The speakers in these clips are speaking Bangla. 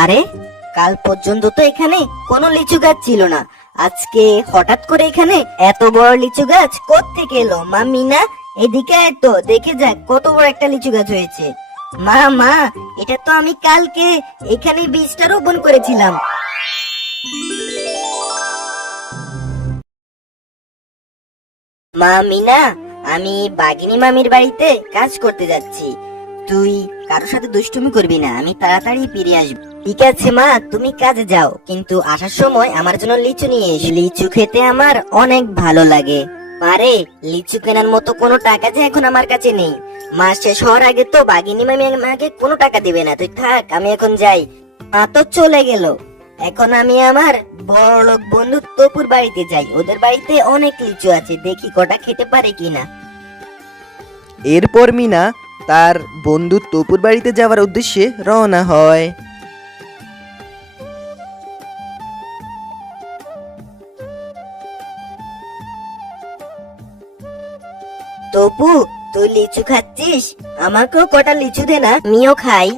আরে, কাল পর্যন্ত তো এখানে কোনো লিচু গাছ ছিল না। আজকে হঠাৎ করে এখানে এত বড় লিচু গাছ কোত্থেকে এলো? মা মিনা, এদিকে আয় তো, দেখে যাক কত বড় একটা লিচু গাছ হয়েছে। মা মা, এটা তো আমি কালকে এখানে বীজটা রোপণ করেছিলাম। মা মিনা, আমি বাগিনী মামির বাড়িতে কাজ করতে যাচ্ছি। তুই কারোর সাথে দুষ্টুমি করবি না, আমি তাড়াতাড়ি ফিরে আসবো। ঠিক আছে মা, তুমি কাজে যাও, কিন্তু আসার সময় আমার জন্য লিচু নিয়ে এসো। লিচু খেতে আমার অনেক ভালো লাগে। মারে, লিচু কেনার মতো কোনো টাকা যে এখন আমার কাছে নেই। মাস শেষ হওয়ার আগে তো বাগিনী মামি আমাকে কোনো টাকা দিবে না। তুই থাক, আমি এখন যাই। মা তো চলে গেল। এখন আমি আমার বড়লোক বন্ধু তপুর বাড়িতে যাই। ওদের বাড়িতে অনেক লিচু আছে, দেখি কটা খেতে পারে কিনা। এরপর মিনা তার বন্ধু তপুর বাড়িতে যাওয়ার উদ্দেশ্যে রওনা হয়। তপু, তুই লিচু খাচ্ছিস? আমাকেও কটা লিচু দে না, আমিও খাই।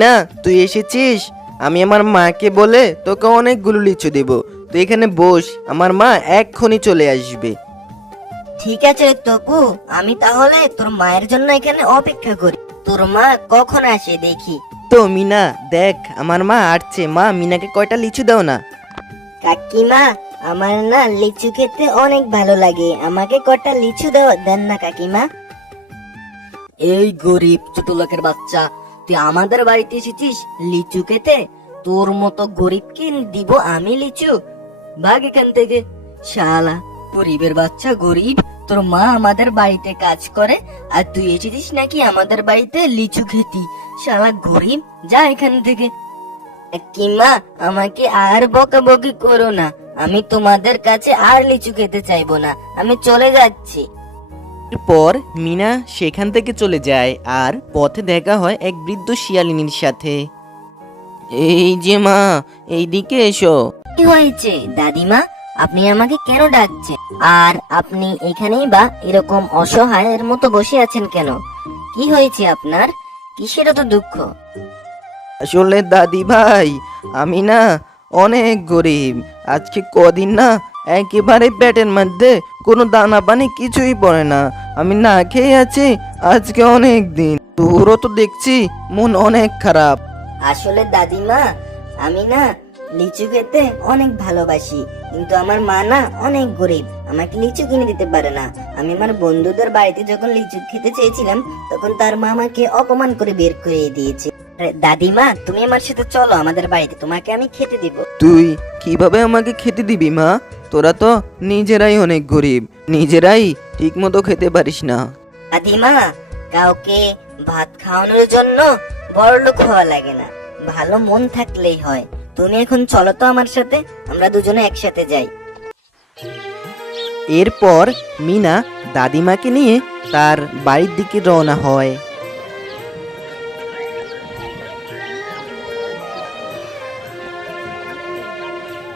না, তুই এসেছিস, আমি আমার মাকে বলে তোকে অনেকগুলো লিচু দেব। তুই এখানে বস, আমার মা এক্ষুনি চলে আসবে। ঠিক আছে তপু, আমি তাহলে তোর মায়ের জন্য এখানে অপেক্ষা করি। তোর মা কখন আসে দেখি। তো মিনা দেখ, আমার মা আসছে। মা, মিনাকে কয়টা লিচু দাও না। কাকিমা, আমার না লিচু খেতে অনেক ভালো লাগে, আমাকে কটা লিচু দেন না কাকিমা। এই গরিব ছোট লোকের বাচ্চা, তুই আমাদের বাড়িতে এসেছিস লিচু খেতে? তোর মতো গরিবকে দিব আমি লিচু? ভাগ এখান থেকে, শালা গরিবের বাচ্চা, গরিব। তোর মা আমাদের বাড়িতে কাজ করে, আর তুই এসেছিস নাকি আমাদের বাড়িতে লিচু খেতি? শালা গরিব, যা এখান থেকে। কিমা, আমাকে আর বকাবকি করো না, আমি তোমাদের কাছে আর লিচু খেতে চাইবো না, আমি চলে যাচ্ছি। এরপর মিনা সেখান থেকে চলে যায়, আর পথে দেখা হয় এক বৃদ্ধ শিয়ালিনীর সাথে। এই যে মা, এইদিকে এসো। কি হয়েছে দাদিমা? আপনি আমাকে কেন ডাকছেন? আর আপনি এখানেই বা এরকম অসহায়ের মতো বসে আছেন কেন? কি হয়েছে আপনার? কিসের এত দুঃখ? আসলে দাদি ভাই, আমি না অনেক গরিব। আজকে কদিন না একেবারে পেটের মধ্যে কোনো দানা পানি কিছুই পড়ে না। আমি না খেয়ে আছি আজকে অনেক দিন। তোরও তো দেখছি মন অনেক খারাপ। আসলে দাদিমা, আমি না লিচু খেতে অনেক ভালোবাসি, কিন্তু আমার মা না অনেক গরিব, আমাকে লিচু কিনে দিতে পারে না। আমি আমার বন্ধুদের বাড়িতে যখন লিচু খেতে চেয়েছিলাম, তখন তার মা আমাকে অপমান করে বের করে দিয়েছে। দাদিমা, তুমি আমার সাথে চলো আমাদের বাড়িতে, তোমাকে আমি খেতে দিব। তুই কিভাবে আমাকে খেতে দিবি মা? তোরা তো নিজেরাই অনেক গরিব, নিজেরাই ঠিক মতো খেতে পারিস না। দাদিমা, কাউকে ভাত খাওয়ানোর জন্য বড়লোক হওয়া লাগে না, ভালো মন থাকলেই হয়। তুমি এখন চলো তো আমার সাথে, আমরা দুজনে একসাথে যাই। এরপর মিনা দাদিমাকে নিয়ে তার বাড়ির দিকে রওনা হয়।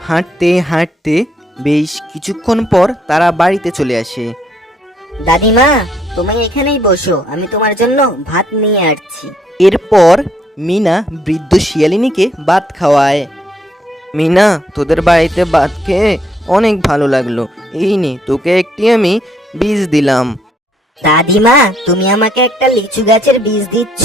হাঁটতে হাঁটতে বেশ কিছুক্ষণ পর তারা বাড়িতে চলে আসে। দাদিমা, তুমি এখানেই বসো, আমি তোমার জন্য ভাত নিয়ে আসছি। এরপর মিনা বৃদ্ধ শিয়ালিনীকে ভাত খাওয়ায়। মিনা, তোদের বাড়িতে ভাত খেয়ে অনেক ভালো লাগলো। এই নে, তোকে একটি আমি বীজ দিলাম। দাদিমা, তুমি আমাকে একটা লিচু গাছের বীজ দিচ্ছ?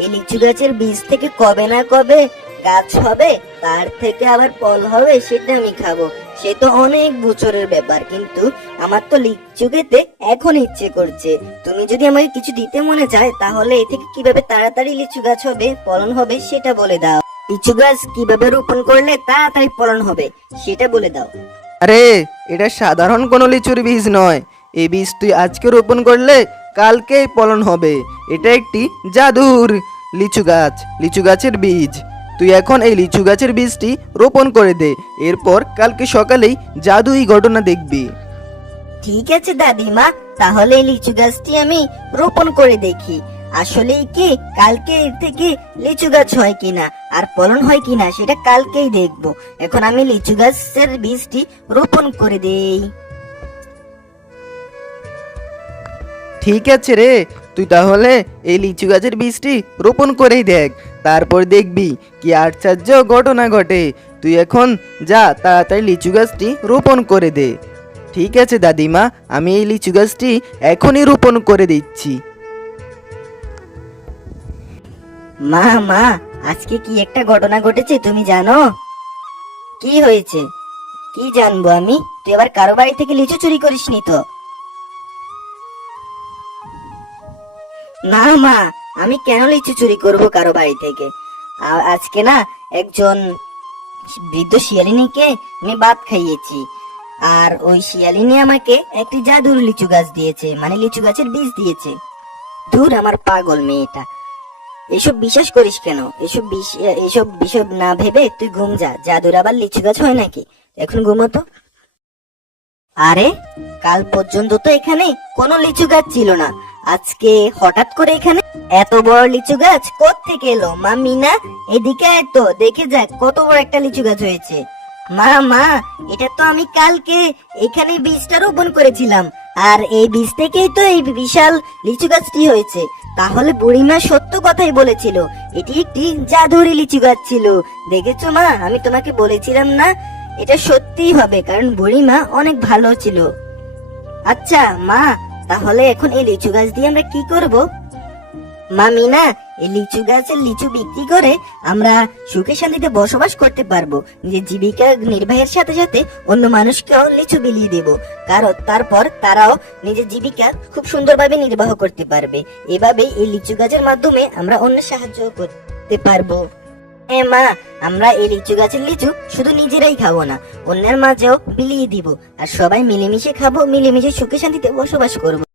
এই লিচু গাছের বীজ থেকে কবে না কবে গাছ হবে, তার থেকে আবার ফল হবে, সেটা আমি খাবো। সে তো অনেক বছরের ব্যাপার, কিন্তু আমার তো লিচু খেতে এখন ইচ্ছে করছে। তুমি যদি আমাকে কিছু দিতে মনে চায়, তাহলে এ থেকে কিভাবে তাড়াতাড়ি লিচু গাছ হবে, ফলন হবে, সেটা বলে দাও। লিচু গাছ কিভাবে রোপণ করলে তাড়াতাড়ি ফলন হবে, সেটা বলে দাও। আরে, এটা সাধারণ কোনো লিচুর বীজ নয়। এই বীজ তুই আজকে রোপণ করলে কালকেই ফলন হবে। এটা একটি জাদুর লিচু গাছ, লিচু গাছের বীজ। তুই এখন এই লিচু গাছের বীজটি রোপণ করে দে, এরপর কালকে সকালেই জাদুই ঘটনা দেখবি। ঠিক আছে দাদিমা, তাহলে এই লিচু গাছটি আমি রোপণ করে দেখি, আসলেই কি কালকে এর থেকে লিচু গাছ হয় কিনা আর ফলন হয় কিনা সেটা কালকেই দেখবো। এখন আমি লিচু গাছের বীজটি রোপণ করে দেই। ঠিক আছে রে, তুই তাহলে এই লিচু গাছের বীজটি রোপণ করেই দেখ, তারপর দেখবি কি আশ্চর্য ঘটনা ঘটে। তুই এখন যা, তাড়াতাড়ি লিচু গাছটি রোপণ করে দে। ঠিক আছে দাদিমা, আমি এই লিচু গাছটি এখনই রোপণ করে দিচ্ছি। মা মা, আজকে কি একটা ঘটনা ঘটেছে তুমি জানো? কি হয়েছে? কি জানবো আমি? তুই আবার কারো বাড়ি থেকে লিচু চুরি করিসনি তো? না মা, আমি কেন লিচু চুরি করব কারো বাড়ি থেকে? আজকে না একজন বৃদ্ধ শিয়ালিনীকে আমি ভাত খাইয়েছি, আর ওই শিয়ালিনী আমাকে একটি জাদুর লিচু গাছ দিয়েছে, মানে লিচু গাছের বীজ দিয়েছে। দূর আমার পাগল মেয়েটা, এসব বিশ্বাস করিস কেন? এসব বিষয় না ভেবে তুই ঘুম যা। জাদুর আবার লিচু গাছ হয় নাকি? এখন ঘুমোতো। আরে, কাল পর্যন্ত তো এখানে কোনো লিচু গাছ ছিল না, আজকে হঠাৎ করে এখানে এত বড় লিচু গাছ কোত্থেকে এলো? মা মিনা, এদিকে আয় তো, দেখে যাক কত বড় একটা লিচু গাছ হয়েছে। মা মা, এটা তো আমি কালকে এখানে বীজটা রোপণ করেছিলাম, আর এই বীজ থেকেই তো এই বিশাল লিচু গাছটি হয়েছে। তাহলে বুড়িমা সত্য কথাই বলেছিল, এটি একটি জাদুরি লিচু গাছ ছিল। দেখেছো মা, আমি তোমাকে বলেছিলাম না, এটা সত্যিই হবে, কারণ বুড়িমা অনেক ভালো ছিল। আচ্ছা মা, তাহলে এখন এই লিচু গাছ দিয়ে আমরা কি করব? মা মিনা, এই লিচু গাছের লিচু বিক্রি করে আমরা সুখে শান্তিতে বসবাস করতে পারবো। নিজের জীবিকা নির্বাহের সাথে সাথে অন্য মানুষকেও লিচু বিলিয়ে দেব, কারণ তারপর তারাও নিজের জীবিকা খুব সুন্দরভাবে নির্বাহ করতে পারবে। এভাবে এই লিচু গাছের মাধ্যমে আমরা অন্যের সাহায্য করতে পারবো। হ্যাঁ মা, আমরা এই লিচু গাছের লিচু শুধু নিজেরাই খাবো না, অন্যের মাঝেও বিলিয়ে দিব, আর সবাই মিলেমিশে খাবো, মিলেমিশে সুখে শান্তিতে বসবাস করবো।